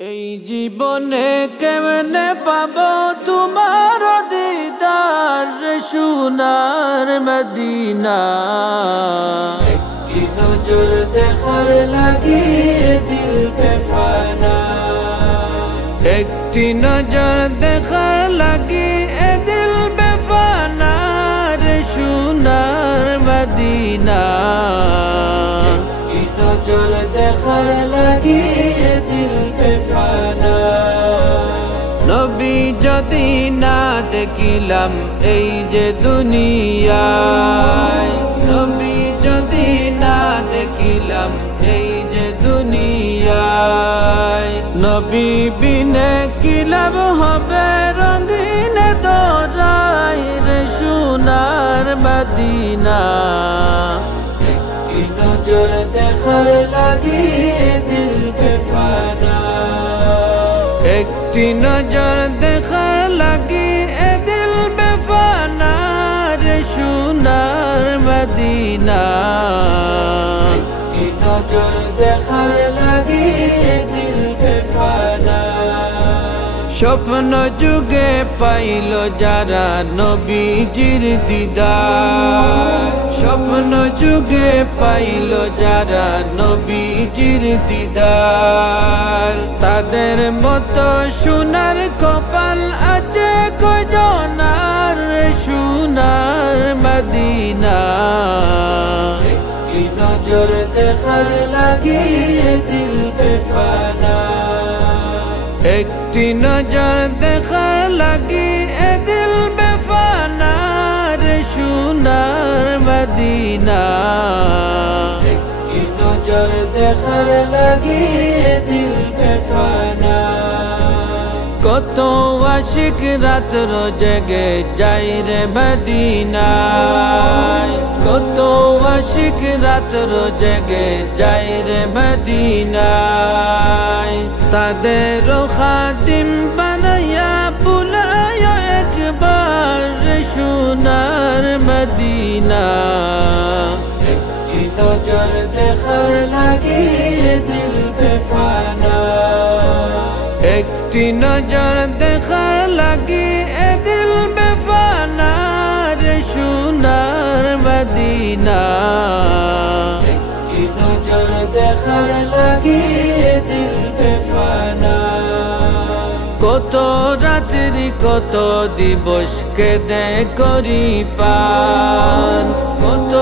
এই জীবনে কেমনে পাবো তোমার দিদার সোনার মদিনা। একটি নজর দেখার লাগি দিল বেফানা, একটি নজর দেখার লাগি দিল বেফানা রে সোনার মদিনা। একটি নজর দেখার লাগি দিল বেফানা। নবী যদি না দেখিলাম এই যে দুনিয়ায়, নবী যদি না দেখিলাম এই যে দুনিয়ায়, নবী বিনে কি লাভ হবে রঙিন দরাই রে সোনার মদিনা। একটি নজর দেখার লাগি দিল বেফানা, একটি নজর দেখার লাগি দিল বেফানা রে সোনার মদিনা। একটি নজর দেখার লাগি দিল বেফানা। স্বপ্ন যুগে পাইল যারা নবীজির দিদার, স্বপ্ন যুগে পাইল যারা নবীজির দিদার, তাদের মতো সোনার কপাল আছে কয়জনার সোনার মদিনা। একটি নজর দেখার লাগি দিল বেফানা, একটি নজর দেখার লাগি দিল বেফানা রে সোনার মদিনা। একটি নজর দেখার লাগি দিল বেফানা। কত আশিক রাত্র জেগে যাই রে মদিনায়, কত আশিক রাত্র জেগে যাই রে মদিনায়, তাদের খাদিম বানাইয়া বুলায় একবার সোনার মদিনা। একটি নজর দেখার লাগি দিল বেফানা, একটি নজর দেখার লাগি দিল বেফানা রে সোনার মদিনা। একটি নজর দেখার লাগি দিল বেফানা। কত রাত্রি কত দিবস কেঁদে করি পান, কত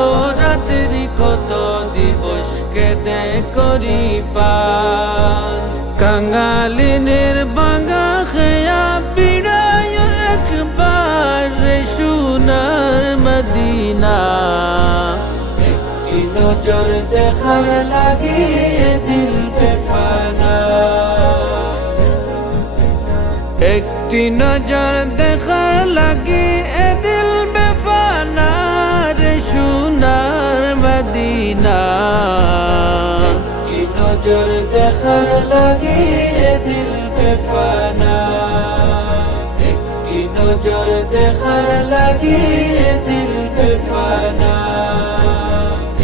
রাত্রি কত দিবস কেঁদে করি পান, কাঙালিনের বাঙ্গা খেয়া বিড়ায় একবার সোনার মদিনা। একটি নজর দেখার লাগি দিল বেফানা, একটি নজর দেখার লাগি দিল বেফানা রে সোনার মদিনা। একটি নজর দেখার লাগি দিল বেফানা, একটি নজর দেখার লাগি দিল বেফানা,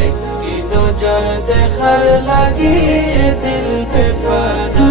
একটি নজর দেখার লাগি দিল বেফানা।